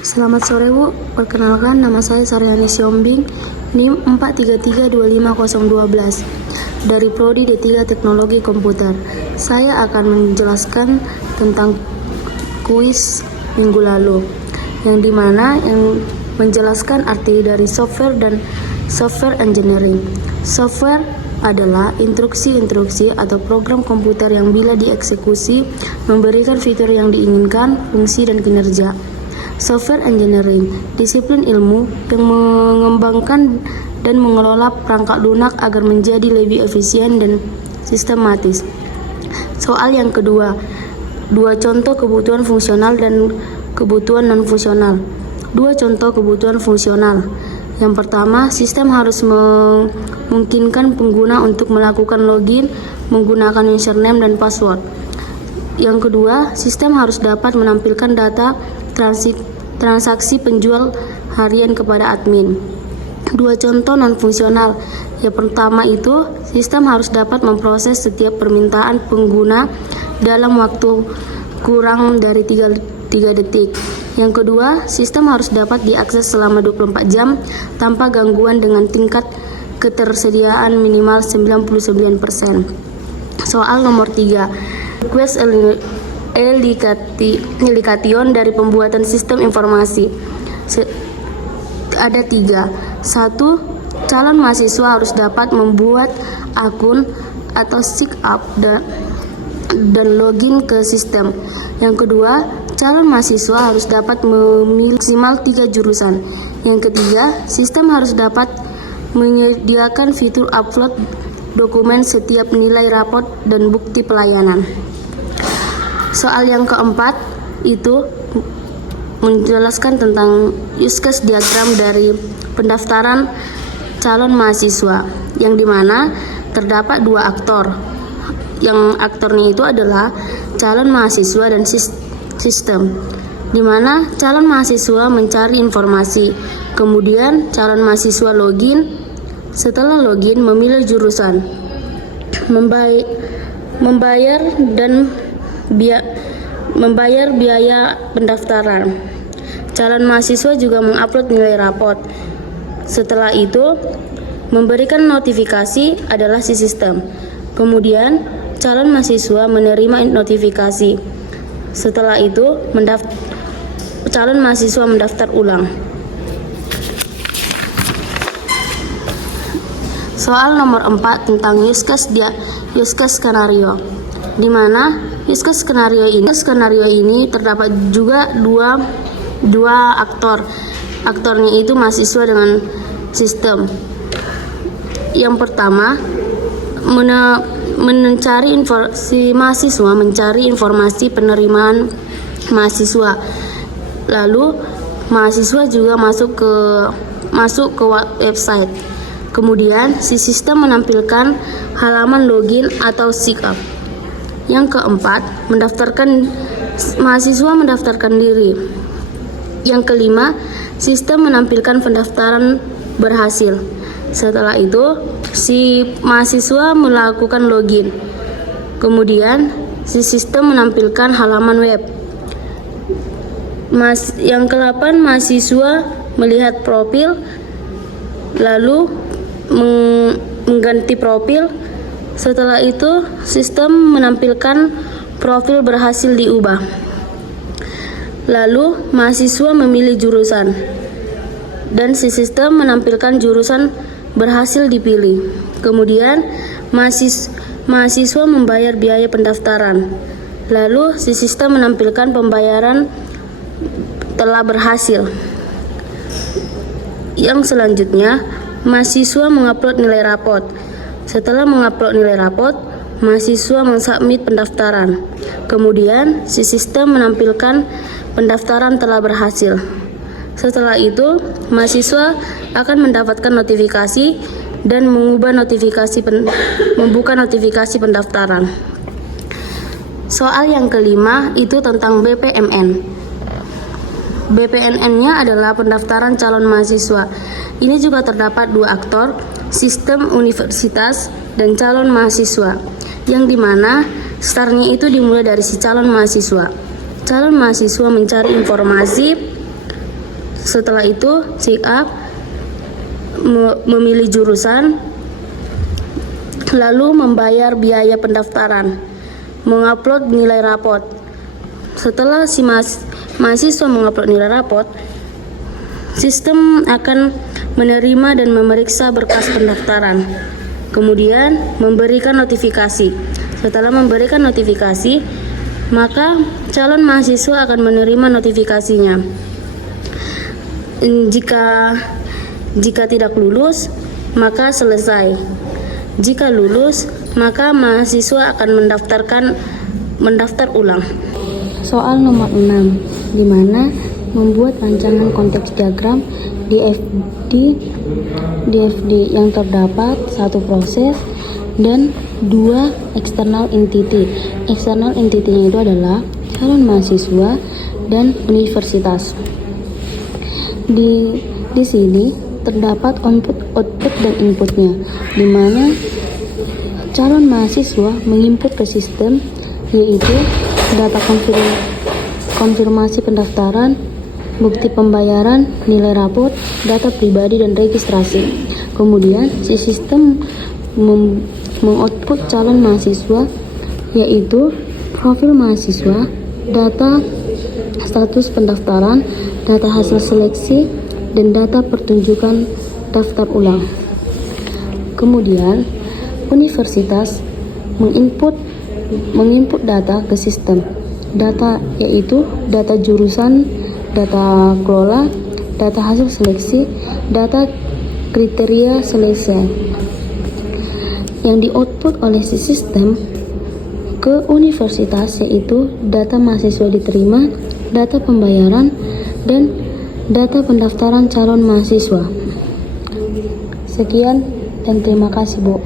Selamat sore Bu, perkenalkan nama saya Saryani Siombing, NIM 433250012 dari Prodi D3 Teknologi Komputer. Saya akan menjelaskan tentang kuis minggu lalu, yang menjelaskan arti dari software dan software engineering. Software adalah instruksi-instruksi atau program komputer yang bila dieksekusi memberikan fitur yang diinginkan, fungsi dan kinerja. Software engineering, disiplin ilmu yang mengembangkan dan mengelola perangkat lunak agar menjadi lebih efisien dan sistematis. Soal yang kedua, dua contoh kebutuhan fungsional dan kebutuhan non-fungsional. Dua contoh kebutuhan fungsional. Yang pertama, sistem harus memungkinkan pengguna untuk melakukan login menggunakan username dan password. Yang kedua, sistem harus dapat menampilkan data transaksi penjual harian kepada admin. Dua contoh non-fungsional. Yang pertama itu, sistem harus dapat memproses setiap permintaan pengguna dalam waktu kurang dari 3 detik. Yang kedua, sistem harus dapat diakses selama 24 jam tanpa gangguan dengan tingkat ketersediaan minimal 99%. Soal nomor 3. Request elication dari pembuatan sistem informasi. Ada 3. 1. Calon mahasiswa harus dapat membuat akun atau sign up dan login ke sistem. Yang kedua, calon mahasiswa harus dapat memilih maksimal 3 jurusan. Yang ketiga, sistem harus dapat menyediakan fitur upload dokumen setiap nilai rapot dan bukti pelayanan. Soal yang keempat itu menjelaskan tentang use case diagram dari pendaftaran calon mahasiswa, yang dimana terdapat 2 aktor. Yang aktornya itu adalah calon mahasiswa dan sistem, dimana calon mahasiswa mencari informasi, kemudian calon mahasiswa login. Setelah login, memilih jurusan, membayar biaya pendaftaran. Calon mahasiswa juga mengupload nilai rapot. Setelah itu, memberikan notifikasi adalah si sistem. Kemudian, calon mahasiswa menerima notifikasi. Setelah itu, calon mahasiswa mendaftar ulang. Soal nomor 4 tentang use case skenario, di mana use case skenario ini terdapat juga dua aktor. Aktornya itu mahasiswa dengan sistem. Yang pertama, mahasiswa mencari informasi penerimaan mahasiswa. Lalu mahasiswa juga masuk ke website. Kemudian si sistem menampilkan halaman login atau sign up. Yang keempat, mahasiswa mendaftarkan diri. Yang kelima, sistem menampilkan pendaftaran berhasil. Setelah itu, si mahasiswa melakukan login. Kemudian, si sistem menampilkan halaman web. Yang ke-8, mahasiswa melihat profil, lalu mengganti profil. Setelah itu, sistem menampilkan profil berhasil diubah. Lalu, mahasiswa memilih jurusan, dan si sistem menampilkan jurusan berhasil dipilih. Kemudian, mahasiswa membayar biaya pendaftaran. Lalu, si sistem menampilkan pembayaran telah berhasil. Yang selanjutnya, mahasiswa mengupload nilai rapot. Setelah mengupload nilai rapot, mahasiswa mensubmit pendaftaran. Kemudian, si sistem menampilkan pendaftaran telah berhasil. Setelah itu, mahasiswa akan mendapatkan notifikasi dan membuka notifikasi pendaftaran. Soal yang kelima itu tentang BPMN. BPMN-nya adalah pendaftaran calon mahasiswa. Ini juga terdapat 2 aktor, sistem universitas dan calon mahasiswa, yang dimana startnya itu dimulai dari si calon mahasiswa. Calon mahasiswa mencari informasi Setelah itu, si A memilih jurusan, lalu membayar biaya pendaftaran, mengupload nilai rapot. Setelah si mahasiswa mengupload nilai rapot, sistem akan menerima dan memeriksa berkas pendaftaran, kemudian memberikan notifikasi. Setelah memberikan notifikasi, maka calon mahasiswa akan menerima notifikasinya. Jika tidak lulus, maka selesai. Jika lulus, maka mahasiswa akan mendaftar ulang. Soal nomor 6, di mana membuat rancangan konteks diagram DFD yang terdapat satu proses dan dua external entity. External entity-nya itu adalah calon mahasiswa dan universitas. Di sini terdapat output dan inputnya, di mana calon mahasiswa menginput ke sistem, yaitu data konfirmasi pendaftaran, bukti pembayaran, nilai rapot, data pribadi, dan registrasi. Kemudian si sistem mengoutput calon mahasiswa, yaitu profil mahasiswa, data status pendaftaran, data hasil seleksi, dan data pertunjukan daftar ulang. Kemudian universitas menginput data ke sistem. Data yaitu data jurusan, data kelola, data hasil seleksi, data kriteria seleksi yang di-output oleh si sistem ke universitas, yaitu data mahasiswa diterima, data pembayaran, dan data pendaftaran calon mahasiswa. Sekian dan terima kasih, Bu.